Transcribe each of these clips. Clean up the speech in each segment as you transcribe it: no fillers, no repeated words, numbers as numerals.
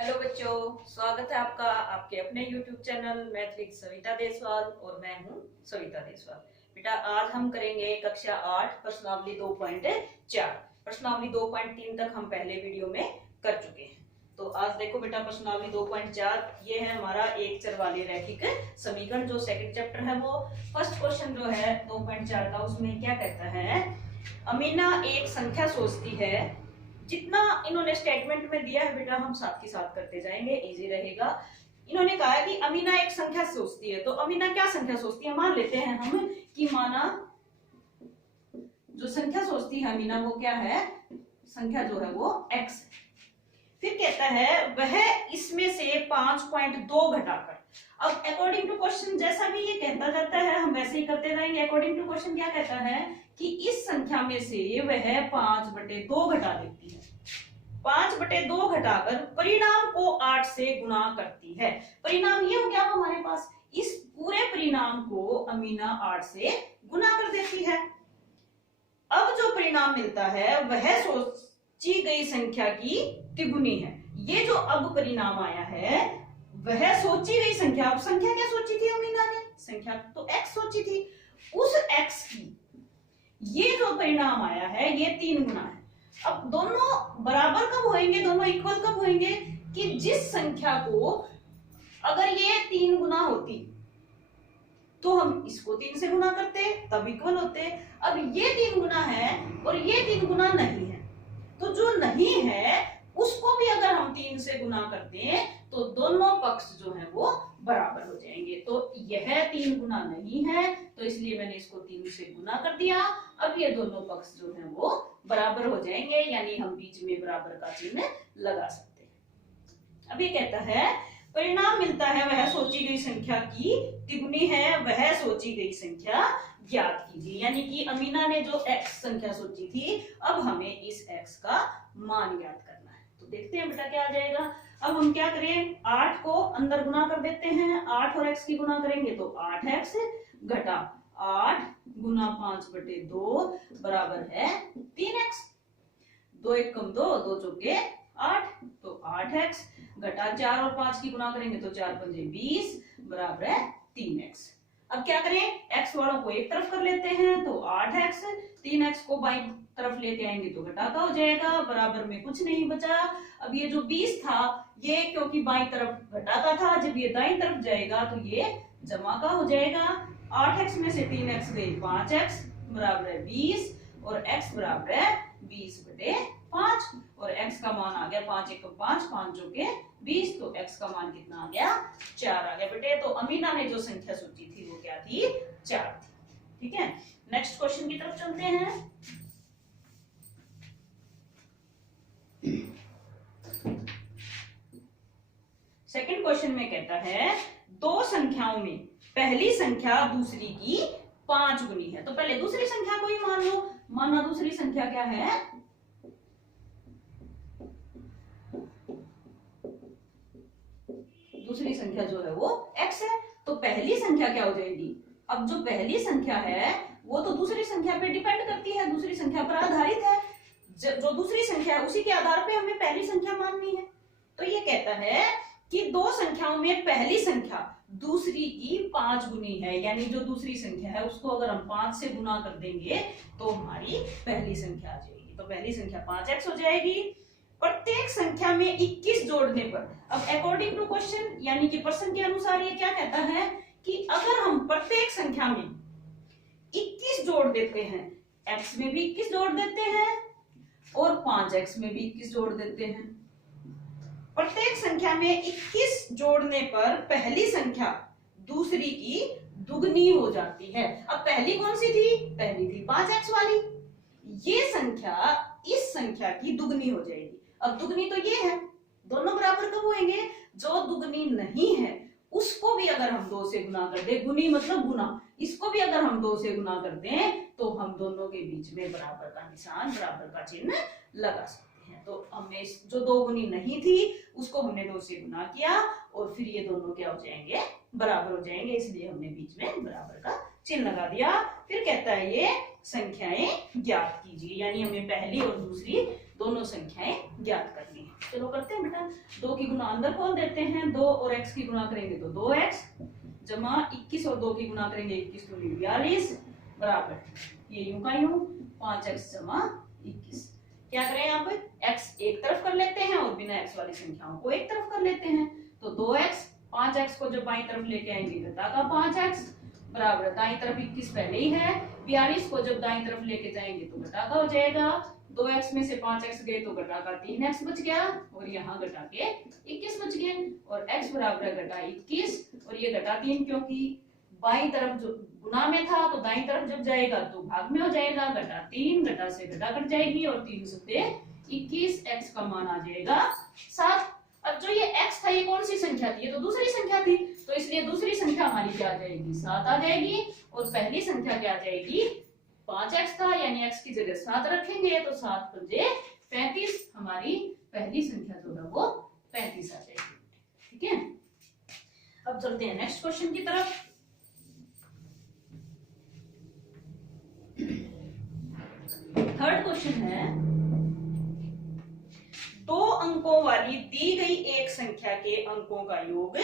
Hello बच्चों, स्वागत है आपका आपके अपने YouTube channel math with Savita Deswal और मैं हूं सविता देसवाल। बेटा आज हम करेंगे कक्षा 8 प्रश्नावली 2.4। प्रश्नावली 2.3 तक हम पहले वीडियो में कर चुके हैं। तो आज देखो बेटा प्रश्नावली 2.4 ये है हमारा एक चर वाले रैखिक समीकरण जो सेकंड चैप्टर है। वो फर्स्ट क्वेश्चन जो है 2.4 का उसमें क्या कहता है, अमीना एक संख्या सोचती है। जितना इन्होंने स्टेटमेंट में दिया है बेटा हम साथ के साथ करते जाएंगे, इजी रहेगा। इन्होंने कहा है कि अमीना एक संख्या सोचती है, तो अमीना क्या संख्या सोचती है, मान लेते हैं हम कि माना जो संख्या सोचती है अमीना वो क्या है, संख्या जो है वो x। फिर कहता है वह इसमें से 5.2 घटाकर, अब अकॉर्डिंग टू क्वेश्चन जैसा भी ये कहता जाता है हम वैसे ही करते रहेंगे। अकॉर्डिंग टू क्वेश्चन क्या कहता है कि इस संख्या में से वह 5/2 घटा देती है। 5/2 घटाकर परिणाम को 8 से गुना करती है। परिणाम ये हो गया हमारे पास, इस पूरे परिणाम को अमीना 8 से गुना कर देती है। अब जो परिणाम मिलता है वह सोची गई संख्या की तिगुनी है। ये जो अब परिणाम आया है वह सोची गई संख्या, अब संख्या क्या सोची थी अमीना ने, संख्या तो x सोची थी, उस x की ये जो परिणाम आया है ये 3 गुना है। अब दोनों बराबर कब होंगे, दोनों इक्वल कब होंगे कि जिस संख्या को अगर ये 3 गुना होती तो हम इसको 3 से गुना करते तब इक्वल होते। अब ये 3 गुना है और ये 3 गुना नहीं है, तो जो नहीं है उसको भी अगर हम 3 से गुना कर दें तो दोनों पक्ष जो है वो बराबर हो जाएंगे। तो यह 3 गुना नहीं है तो इसलिए मैंने इसको 3 से गुना कर दिया। अब ये दोनों पक्ष जो है वो बराबर हो जाएंगे, यानी हम बीच में बराबर का चिन्ह लगा सकते हैं। अब ये कहता है परिणाम मिलता है वह सोची गई संख्या की तिगुनी है, वह सोची गई संख्या ज्ञात कीजिए। यानी कि अमीना ने जो x संख्या सोची थी अब हमें इस x का मान ज्ञात करना है। तो देखते हैं बेटा क्या आ जाएगा। अब हम क्या करें, 8 को अंदर गुना कर देते हैं, 8 और x की गुना करेंगे तो 8x घटा 8 गुना 5/2 बराबर है 3x। 2 1 कम 2, 2 चौके 8, तो 8x घटा 4 और 5 की गुना करेंगे तो 4 पंजे 20 बराबर है 3x। अब क्या करें, x वालों को एक तरफ कर लेते हैं तो 8x, 3x को बाई तरफ लेके आएंगे तो घटा का हो जाएगा, बराबर में कुछ नहीं बचा। अब ये जो 20 था ये क्योंकि बाई तरफ घटा का था, जब ये दाईं तरफ जाएगा तो ये जमा का हो जाएगा। 8x में से 3x गए 5x बराबर है 20 और x बराबर है 20/5 और x का मान आ गया 5 1 5, 5 चौके 20, तो x का मान कितना आ गया 4 आ गया बेटे। तो अमीना ने जो संख्या सोची थी वो क्या थी, 4 थी। ठीक है, नेक्स्ट क्वेश्चन की तरफ चलते हैं। सेकंड क्वेश्चन में कहता है दो संख्याओं में पहली संख्या दूसरी की 5 गुनी है। तो पहले दूसरी संख्या को ही मान लो, माना दूसरी संख्या क्या है, दूसरी संख्या जो है वो x है। तो पहली संख्या क्या हो जाएगी, अब जो पहली संख्या है वो तो दूसरी संख्या पे डिपेंड करती है, दूसरी संख्या पर आधारित है। जो दूसरी संख्या है उसी के आधार पे हमें पहली संख्या माननी है। तो ये कहता है कि दो संख्याओं में पहली संख्या दूसरी की 5 गुनी है, यानी जो दूसरी संख्या है उसको अगर हम 5 से गुना कर देंगे तो हमारी पहली संख्या आ जाएगी। तो पहली संख्या 5x हो जाएगी। प्रत्येक संख्या में 21 जोड़ने पर, अब अकॉर्डिंग टू क्वेश्चन यानी कि प्रश्न के अनुसार ये क्या कहता है कि अगर हम प्रत्येक संख्या में 21 जोड़ देते हैं, x में भी 21 जोड़ देते हैं और 5x में भी 21 जोड़ देते हैं, प्रत्येक संख्या में 21 जोड़ने पर पहली संख्या दूसरी की दुगनी हो जाती है। अब पहली कौन सी थी, पहली थी 5x वाली, ये संख्या इस संख्या की दुगनी हो जाएगी। अब दुगनी तो ये है, दोनों बराबर कब होंगे, जो दुगनी नहीं है उसको भी अगर हम 2 से गुना कर दें, गुनी मतलब गुना, इसको भी अगर हम 2 से गुना कर दें तो हम दोनों के बीच में बराबर का निशान, बराबर का चिन्ह लगा सकते हैं। तो हमने जो 2 गुनी नहीं थी उसको हमने 2 से गुना किया और फिर ये दोनों क्या हो जाएंगे, बराबर हो जाएंगे, इसलिए हमने बीच में बराबर का चिन्ह लगा दिया। फिर कहता है ये संख्याएं ज्ञात कीजिए, यानी हमें पहली और दूसरी दोनों संख्याएं ज्ञात करनी है। चलो करते हैं बेटा, 2 की गुना अंदर खोल देते हैं, 2 और x की गुना करेंगे तो 2x जमा 21 और 2 की गुना करेंगे 21 तो 42 बराबर ये यूं का यूं 5x जमा 21। क्या करें यहाँ पे x एक तरफ कर लेते हैं और बिना x वाली संख्याओं को एक तरफ कर लेते हैं, तो 2x 5x को जब बाईं तरफ लेके आएंगे घटा का 5x बराबर दाईं तरफ 21 पहले ही है, 42 को जब दाईं तरफ लेके जाएंगे तो घटा का हो जाएगा, 2x में से 5x गए तो घटा का 3x बच गया और यहाँ घटा के 21 बच गए और x बराबर है घटा 21 और ये घटा 3 क्योंकि बाईं तरफ जो गुना में था तो दाईं तरफ जब जाएगा तो भाग में हो जाएगा, घटा 3 घटा से घटा कट जाएगी और 3 सत्ते 21 x का मान आ जाएगा 7। अब जो ये x था ये कौन सी संख्या थी, ये तो दूसरी संख्या थी, तो इसलिए दूसरी संख्या हमारी क्या आ जाएगी 7 आ जाएगी और पहली संख्या क्या आ जाएगी 5x था यानी x की जगह 7 रखेंगे तो 7 पंजे 35, हमारी पहली संख्या जो है वो 35 आ जाएगी। ठीक है, अब चलते हैं नेक्स्ट क्वेश्चन की तरफ। थर्ड क्वेश्चन है 2 अंकों वाली दी गई एक संख्या के अंकों का योग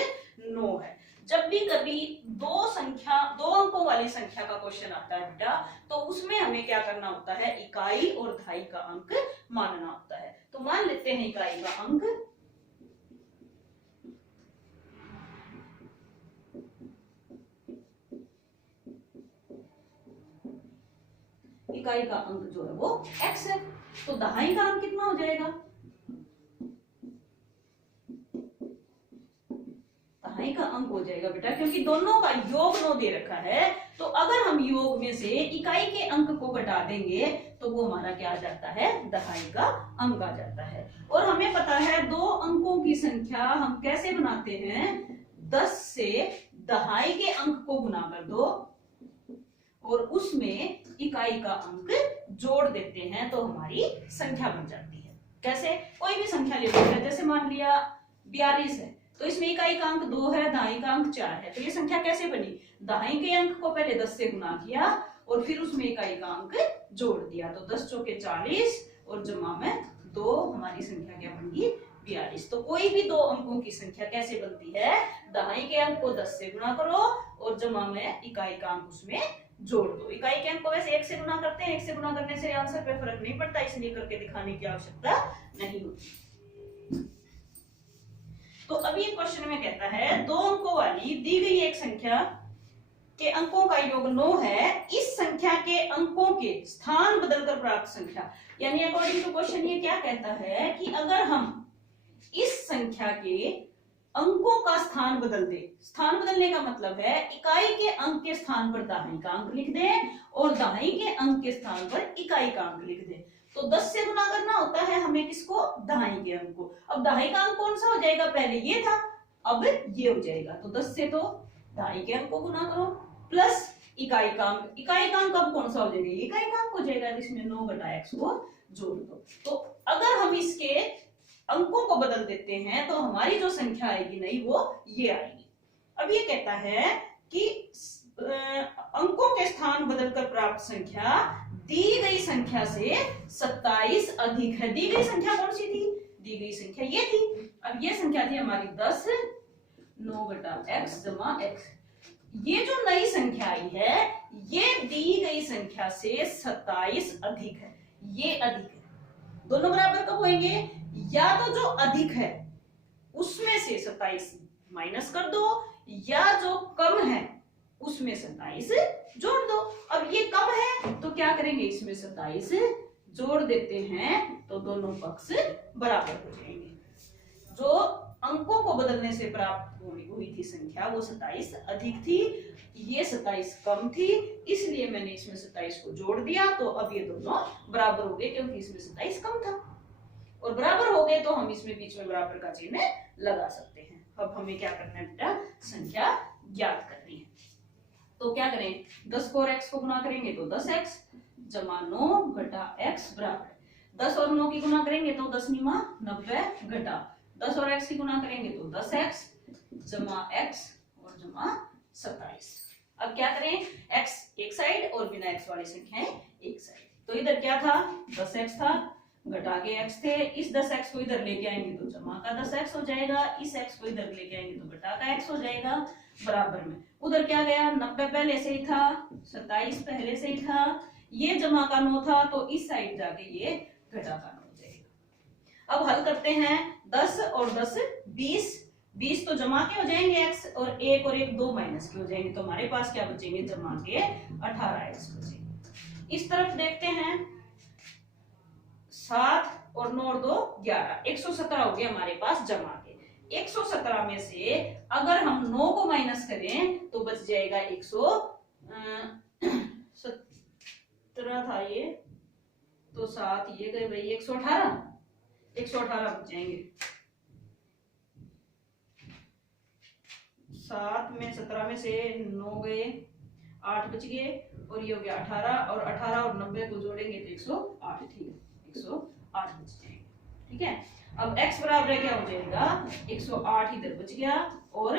9 है। जब भी कभी 2 अंकों वाली संख्या का क्वेश्चन आता है बेटा तो उसमें हमें क्या करना होता है, इकाई और दहाई का अंक मानना होता है। तो मान लेते हैं इकाई का अंक, इकाई का अंक जो है वो x है, तो दहाई का अंक कितना हो जाएगा, दहाई का अंक हो जाएगा बेटा क्योंकि दोनों का योग 9 दे रखा है, तो अगर हम योग में से इकाई के अंक को घटा देंगे तो वो हमारा क्या आ जाता है, दहाई का अंक आ जाता है। और हमें पता है 2 अंकों की संख्या हम कैसे बनाते हैं, 10 से दहाई के अंक को गुना कर दो और उसमें इकाई का अंक जोड़ देते हैं तो हमारी संख्या बन जाती है। कैसे, कोई भी संख्या ले लेते हैं, जैसे मान लिया 42 है तो इसमें इकाई का अंक 2 है, दहाई का अंक 4 है, तो ये संख्या कैसे बनी, दहाई के अंक को पहले 10 से गुना किया और फिर उसमें इकाई का अंक जोड़ दिया, तो 10 चौके 40 और जमा में 2 हमारी संख्या क्या बनेगी 42। तो कोई भी 2 अंकों की संख्या कैसे बनती है, दहाई के अंक को 10 से गुना करो और जमा में इकाई का अंक उसमें जोड़ दो। इकाई के अंक को वैसे 1 से गुना करते हैं, 1 से गुना करने से आंसर पे फर्क नहीं पड़ता, इसलिए करके दिखाने की आवश्यकता नहीं होती। तो अभी क्वेश्चन में कहता है 2 अंकों वाली दी गई एक संख्या के अंकों का योग 9 है, इस संख्या के अंकों के स्थान बदलकर प्राप्त संख्या, यानी अकॉर्डिंग टू क्वेश्चन ये क्या कहता है कि अगर हम इस संख्या के अंकों का स्थान बदल दे, स्थान बदलने का मतलब है इकाई के अंक के स्थान पर दहाई का अंक लिख दे और दहाई के अंक के स्थान पर इकाई का अंक लिख दे, तो 10 से गुना करना होता है हमें किसको, दहाई के अंक को। अब दहाई का अंक कौन सा हो जाएगा, पहले ये था अब ये हो जाएगा, तो 10 से तो दहाई के अंक को गुना करो प्लस इकाई का अंक, इकाई का अंक अब कौन सा हो जाएगा, इकाई का अंक हो जाएगा, इसमें 9 बटा x को जोड़ दो। तो अगर हम इसके अंकों को बदल देते हैं तो हमारी जो संख्या आएगी नहीं वो ये आएगी। अब ये कहता है कि अंकों के स्थान बदलकर प्राप्त संख्या दी गई संख्या से 27 अधिक है। दी गई संख्या कौन सी थी, दी गई संख्या ये थी। अब ये संख्या थी हमारी 10 9 बटा x जमा x, ये जो नई संख्या आई है ये दी गई संख्या से 27 अधिक है, ये अधिक है, दोनों बराबर कब होंगे, या तो जो अधिक है उसमें से 27 माइनस कर दो या जो कम है उसमें 27 जोड़ दो। अब ये कम है तो क्या करेंगे, इसमें 27 जोड़ देते हैं तो दोनों पक्ष बराबर हो जाएंगे। जो अंकों को बदलने से प्राप्त हुई थी संख्या वो 27 अधिक थी, ये 27 कम थी, इसलिए मैंने इसमें 27 को जोड़ दिया, तो अब ये दोनों बराबर हो गए क्योंकि इसमें 27 कम था और बराबर हो गए तो हम इसमें बीच में बराबर का चिन्ह लगा सकते हैं। अब हमें क्या करना है बेटा, संख्या ज्ञात करनी है। तो क्या करें, 10 को और x को गुना करेंगे तो 10x जमा 9 घटा x बराबर 10 और 9 की गुना करेंगे तो 10 9 90 घटा 10 और x की गुना करेंगे तो 10x जमा x और जमा 27। अब क्या करें, x एक साइड और बिना x वाली संख्याएं एक साइड, तो इधर क्या था 10x था, घटा के x थे, इस 10x को इधर लेके आएंगे तो जमा का 10x हो जाएगा, इस x को इधर लेके आएंगे तो घटा का x हो जाएगा। बराबर में उधर क्या गया, 90 पहले से ही था, 27 पहले से ही था, ये जमा का 9 था, तो इस साइड जाके ये घटा का 9 हो जाएगा। अब हल करते हैं, 10 और 10 20, 20 तो जमा के हो जाएंगे x, और 1 और 1 2 माइनस के हो जाएंगे, तो हमारे पास क्या बचेंगे, जमा के 18x बचेंगे। इस तरफ देखते हैं, 7 और 9 और 2 11, 117 हो गया हमारे पास जमा के। 117 में से अगर हम 9 को माइनस करें तो बच जाएगा 117 था ये, तो 7 ये गए भाई 118, 118 बच जाएंगे। 7 में 17 में से 9 गए, 8 बच गए, और ये हो गया 18, और 18 और 90 को जोड़ेंगे तो 108, ठीक है 108 बच जाएंगे। ठीक है, अब x बराबर क्या हो जाएगा, 108 इधर बच गया, और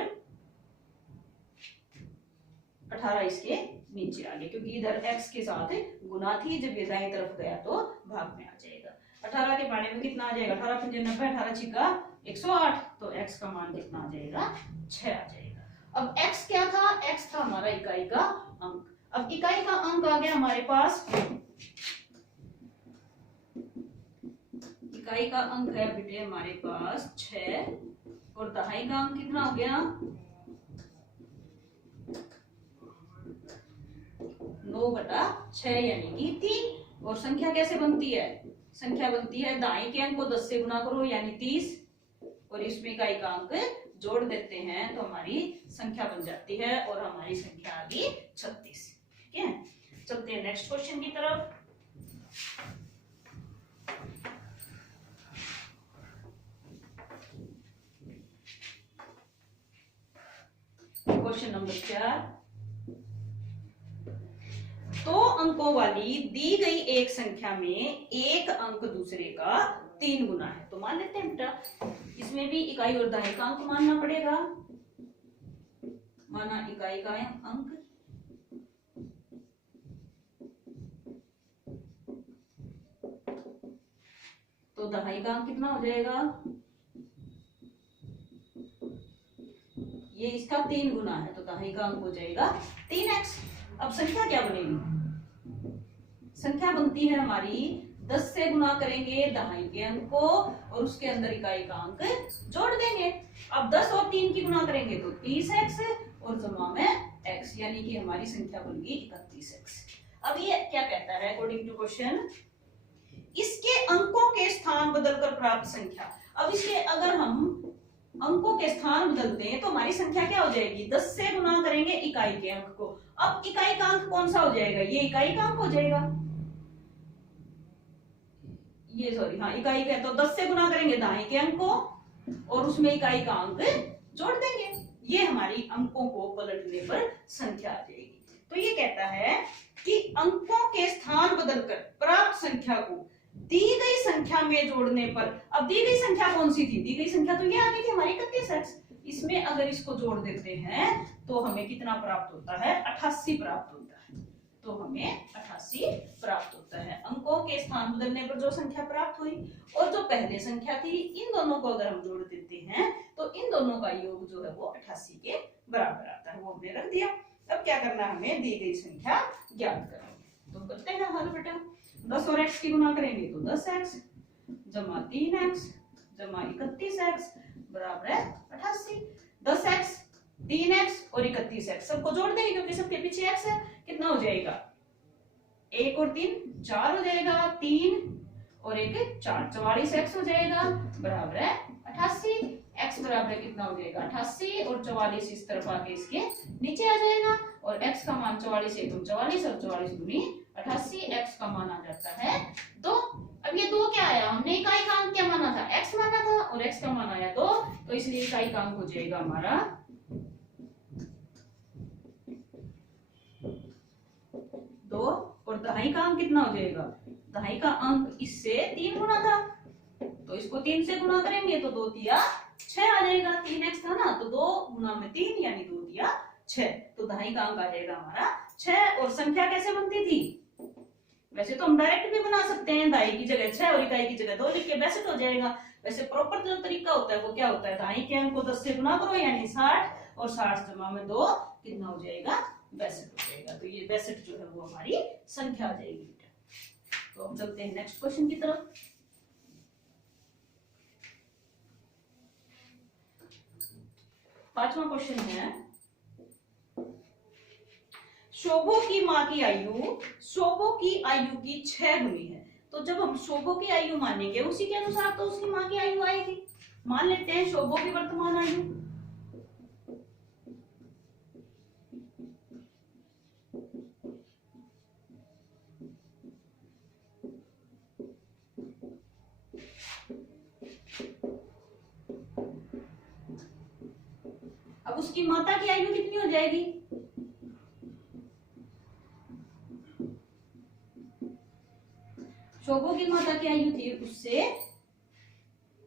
18 इसके नीचे आ गया, क्योंकि इधर x के साथ गुना थी, जब ये दाईं तरफ गया तो भाग में आ जाएगा। 18 के बारे में कितना आ जाएगा, 18 पंजे 90, 18 छिका 108, तो x का मान कितना आ जाएगा, 6 आ जाएगा। अब x क्या था, x था हमारा इकाई का अंक। अब इकाई का अंक आ गया हमारे पास, इकाई का अंक है बेटे हमारे पास 6, और दहाई का अंक कितना हो गया, 9/6 यानी कि 3। और संख्या कैसे बनती है, संख्या बनती है दाएं के अंक को 10 से गुना करो यानी 30, और इसमें इकाई का अंक जोड़ देते हैं तो हमारी संख्या बन जाती है, और हमारी संख्या आ गई 36। ठीक है, चलते हैं नेक्स्ट क्वेश्चन की तरफ। क्वेश्चन नंबर 4, 2 अंकों वाली दी गई एक संख्या में एक अंक दूसरे का 3 गुना है, तो मान लेते हैं बेटा, इसमें भी इकाई और दहाई का अंक मानना पड़ेगा। माना इकाई का अंक, तो दहाई का अंक कितना हो जाएगा, ये इसका 3 गुना है, तो दहाई का अंक हो जाएगा 3x। अब संख्या क्या बनेगी, संख्या बनती है हमारी 10 से गुना करेंगे दहाई के अंक को, और उसके अंदर इकाई का अंक जोड़ देंगे। अब 10 और 3 की गुना करेंगे तो 30x, और जमा में x, यानी कि हमारी संख्या बन गई 31x। अब ये क्या कहता है, अकॉर्डिंग टू क्वेश्चन, इसके अंकों के स्थान बदलकर प्राप्त संख्या। अब इसके अगर हम अंकों के स्थान बदलते हैं तो हमारी संख्या क्या हो जाएगी, 10 से गुना करेंगे इकाई के अंक को। अब इकाई का अंक कौन सा हो जाएगा, ये इकाई का अंक हो जाएगा, ये सॉरी हाँ इकाई का, तो 10 से गुना करेंगे दाएं के अंक को, और उसमें इकाई का अंक जोड़ देंगे, ये हमारी अंकों को पलटने पर संख्या आ जाएगी। तो ये कहता है कि अंकों के स्थान बदलकर प्राप्त संख्या को दी गई संख्या में जोड़ने पर, अब दी गई संख्या कौन सी थी, दी गई संख्या तो ये आ गई थी हमारी 31x, इसमें अगर इसको जोड़ देते हैं तो हमें कितना प्राप्त होता है, 88 प्राप्त होता है, तो हमें 88 प्राप्त होता है। अंकों के स्थान बदलने पर जो संख्या प्राप्त हुई, और जो पहले संख्या थी, इन दोनों को अगर हम जोड़ देते हैं तो इन दोनों का योग जो है वो 88 के बराबर आता है, वो हमने रख दिया। अब क्या करना है, हमें दी गई संख्या ज्ञात करेंगे, तो करते हैं हल बेटा। 10 और x की गुना करेंगे तो 10x, जमा 3x, जमा 31x बराबर है 88। 10x, 3x और 31x सबको जोड़ देंगे, क्योंकि सबके पीछे x है, कितना हो जाएगा, 1 और 3 4 हो जाएगा, 3 और 1 4, 44x हो जाएगा, बराबर है 88। x बराबर कितना हो जाएगा, 88, और 44 इस तरफ आके इसके नीचे आ जाएगा, और x का मान 44 है तो 44, और 44 दूनी 88, x का मान आ जाता है 2। अब ये 2 क्या आया, हमने इकाई का अंक क्या माना था, x माना था, और x का मान आया 2, तो इसलिए इकाई का अंक हो जाएगा हमारा 2, और दहाई का अंक कितना हो जाएगा, दहाई का अंक इससे 3 गुना था, तो इसको 3 से गुना करेंगे तो 2 तिया 6 आ जाएगा, 3x था ना, तो 2 गुना में 3 यानी 2 तिया 6, तो दहाई का अंक आ जाएगा हमारा 6। और संख्या कैसे बनती थी, वैसे तो हम डायरेक्ट भी बना सकते हैं, दाई की जगह 6 और इकाई की जगह 2 लिख के बेसिट हो जाएगा। वैसे प्रॉपर जो तरीका होता है वो क्या होता है, दाई के अंक को 10 से गुना करो यानी 60 और 60 जमा में 2 कितना हो जाएगा, 62 हो जाएगा। तो ये 62 जो है वो हमारी संख्या आ जाएगी बेटा। तो अब चलते हैं नेक्स्ट क्वेश्चन की तरफ। पांचवा क्वेश्चन है, शोभो की माँ की आयु शोभो की आयु की 6 गुनी है। तो जब हम शोभो की आयु मानेंगे उसी के अनुसार तो उसकी माँ की आयु आएगी। मान लेते हैं शोभो की वर्तमान आयु, अब उसकी माता की आयु कितनी हो जाएगी, शोभो की माता की आयु थी उससे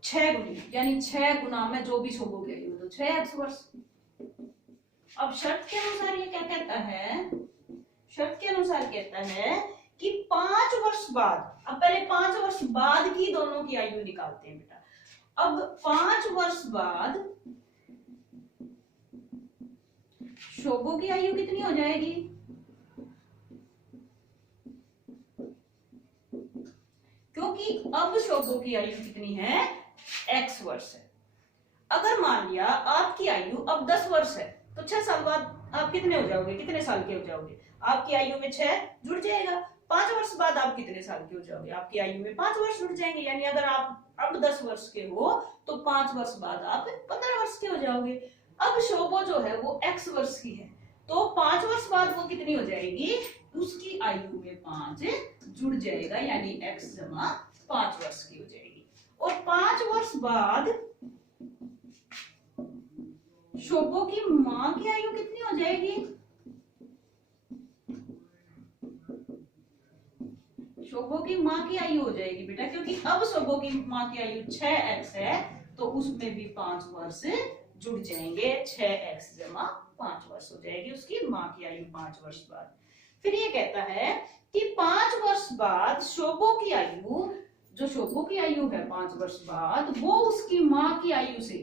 6 गुनी, यानी 6 गुना में जो भी शोभो की आयु तो 6x वर्ष। अब शर्त के अनुसार ये क्या कहता है, शर्त के अनुसार कहता है कि 5 वर्ष बाद, अब पहले 5 वर्ष बाद की दोनों की आयु निकालते हैं बेटा। अब 5 वर्ष बाद शोभो की आयु कितनी हो जाएगी, क्योंकि अब शोभो की आयु कितनी है, x वर्ष है। अगर मान लिया आपकी आयु अब 10 वर्ष है तो 6 साल बाद आप कितने हो जाओगे, कितने साल के हो जाओगे, आपकी आयु में 6 जुड़ जाएगा। 5 वर्ष बाद आप कितने साल के हो जाओगे, आपकी आयु में 5 वर्ष जुड़ जाएंगे। यानी अगर आप अब 10 वर्ष के हो तो 5 वर्ष बाद आप 15 वर्ष के हो जाओगे। अब शोभो जो है वो x वर्ष की है तो 5 वर्ष बाद वो कितनी हो जाएगी, उसकी आयु में 5 जुड़ जाएगा यानी x जमा 5 वर्ष की हो जाएगी। और 5 वर्ष बाद शोभो की मां की आयु कितनी हो जाएगी, शोभो की मां की आयु हो जाएगी बेटा, क्योंकि अब शोभो की मां की आयु 6x है तो उसमें भी 5 वर्ष जुड़ जाएंगे, 6x जमा 5 वर्ष हो जाएगी उसकी मां की आयु 5 वर्ष बाद। फिर ये कहता है कि 5 वर्ष बाद शोभो की आयु, जो शोभो की आयु है 5 वर्ष बाद, वो उसकी मां की आयु से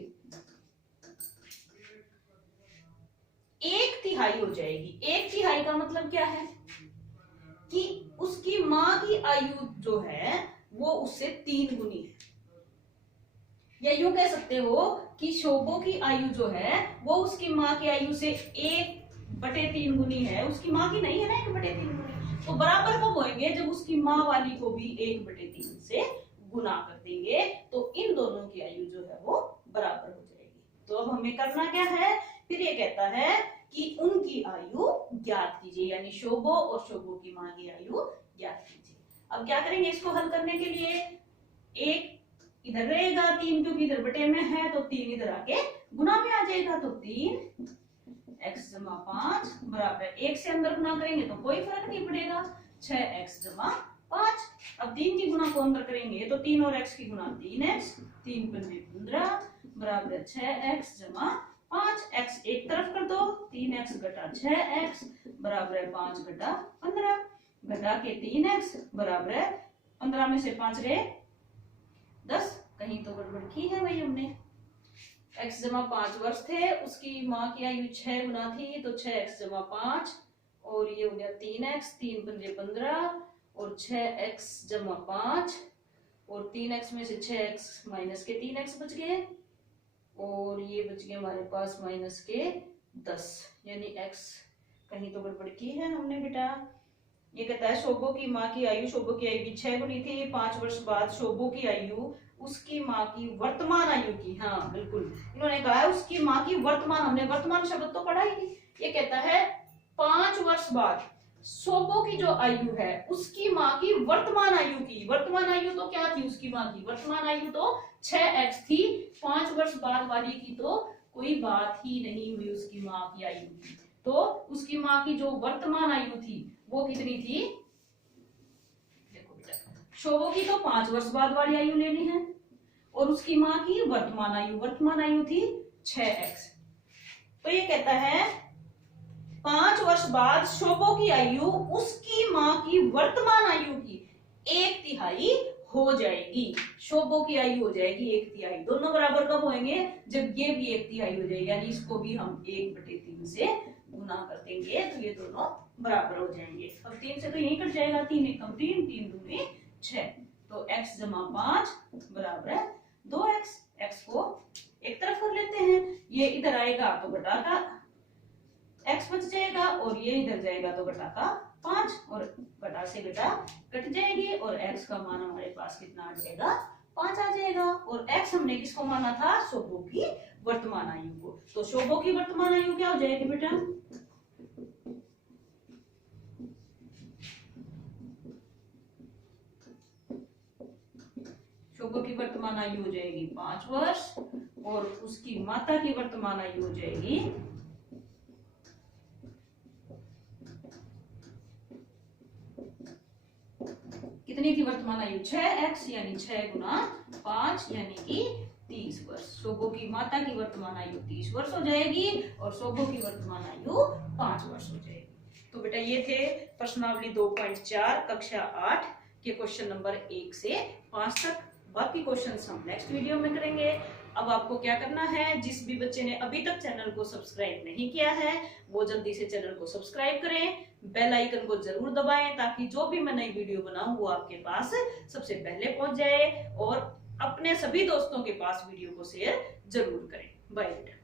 1/3 हो जाएगी। 1/3 का मतलब क्या है कि उसकी मां की आयु जो है वो उससे 3 गुनी है, या यूं कह सकते हो कि शोभो की आयु जो है वो उसकी मां की आयु से 1/3 गुनी है, उसकी मां की नहीं है ना 1/3 गुनी। तो बराबर कब होंगे, जब उसकी मां वाली को भी 1/3 से गुना कर देंगे तो इन दोनों की आयु जो है वो बराबर हो जाएगी। तो अब हमें करना क्या है, फिर ये कहता है कि उनकी आयु ज्ञात कीजिए, यानी शोभो और शोभो की मां की आयु ज्ञात कीजिए। अब क्या करेंगे, इसको हल करने के लिए 1 इधर रहेगा 3 क्योंकि इधर बटे में है तो 3 इधर आके गुना में आ जाएगा, तो 3x जमा 5 बराबर 1 से अंदर गुना करेंगे तो कोई फर्क नहीं पड़ेगा, 6x जमा 5। अब 3 की गुना को अंदर करेंगे तो 3 और x की गुना 3x, 3 पंजे 15 बराबर 6x जमा 5। x एक तरफ कर दो, 3x घटा 6x बराबर 5 घटा 15, घटा के 3x बराबर 15 में से 5 गए 10, कहीं तो गड़बड़ की है भाई हमने। x जमा 5 वर्ष थे, उसकी माँ की आयु 6 गुना थी तो 6x जमा 5 और ये हो गया 3x, 3 पंजे 15 और 6x जमा 5 और 3x में से 6x माइनस के 3x बच गए और ये बच गए हमारे पास माइनस के 10, यानी x कहीं तो गड़बड़ की है हमने बेटा। ये कहता है शोभो की माँ की आयु, शोभो की आयु की 6 गुनी थी, 5 वर्ष बाद शोभो की आयु उसकी माँ की वर्तमान आयु की, हाँ बिल्कुल इन्होंने कहा है उसकी माँ की वर्तमान, हमने वर्तमान शब्द तो पढ़ा ही नहीं। ये कहता है 5 वर्ष बाद शोभो की जो आयु है उसकी माँ की वर्तमान आयु की, वर्तमान आयु तो क्या थी उसकी माँ की, वर्तमान आयु तो 6x थी, 5 वर्ष बाद वाली की तो कोई बात ही नहीं हुई उसकी माँ की आयु की। तो उसकी माँ की जो वर्तमान आयु थी वो कितनी थी, देखो बेटा शोभो की तो 5 वर्ष बाद वाली आयु लेनी है और उसकी माँ की वर्तमान आयु थी 6x। तो ये कहता है 5 वर्ष बाद शोभो की आयु उसकी माँ की वर्तमान आयु की 1/3 हो जाएगी। शोभो की आयु हो जाएगी 1/3। दोनों बराबर कब होंगे? जब ये भी 1/3 हो जाएगी, यानी इसको भी हम 1/3 से गुना कर देंगे तो ये दोनों बराबर हो जाएंगे। अब 3 से तो यही कट जाएगा, 3 एकम 3, 3 दूनी 6, तो x जमा 5 बराबर है 2x। x को एक तरफ कर लेते हैं, ये इधर आएगा तो घटा का x बच जाएगा और ये इधर जाएगा तो घटा का 5 और घटा से घटा कट जाएगी और x का मान हमारे पास कितना आ जाएगा? 5 आ जाएगा। और x हमने किसको माना था? शोभो की वर्तमान आयु को। तो शोभो की वर्तमान आयु क्या हो जाएगी बेटा? शोभो की वर्तमान आयु हो जाएगी 5 वर्ष और उसकी माता की वर्तमान आयु हो जाएगी कितनी थी वर्तमान आयु? 6x, यानी 6 गुना 5 यानी कि 30 वर्ष। शोभो की माता की वर्तमान आयु 30 वर्ष हो जाएगी और शोभो की वर्तमान आयु 5 वर्ष हो जाएगी। तो बेटा ये थे प्रश्नावली 2.4 कक्षा 8 के क्वेश्चन नंबर 1 से 5 तक। बाकी क्वेश्चंस हम नेक्स्ट वीडियो में करेंगे। अब आपको क्या करना है, जिस भी बच्चे ने अभी तक चैनल को सब्सक्राइब नहीं किया है वो जल्दी से चैनल को सब्सक्राइब करें, बेल आइकन को जरूर दबाएं ताकि जो भी मैं नई वीडियो बनाऊं वो आपके पास सबसे पहले पहुंच जाए और अपने सभी दोस्तों के पास वीडियो को शेयर जरूर करें। बाय बेटा।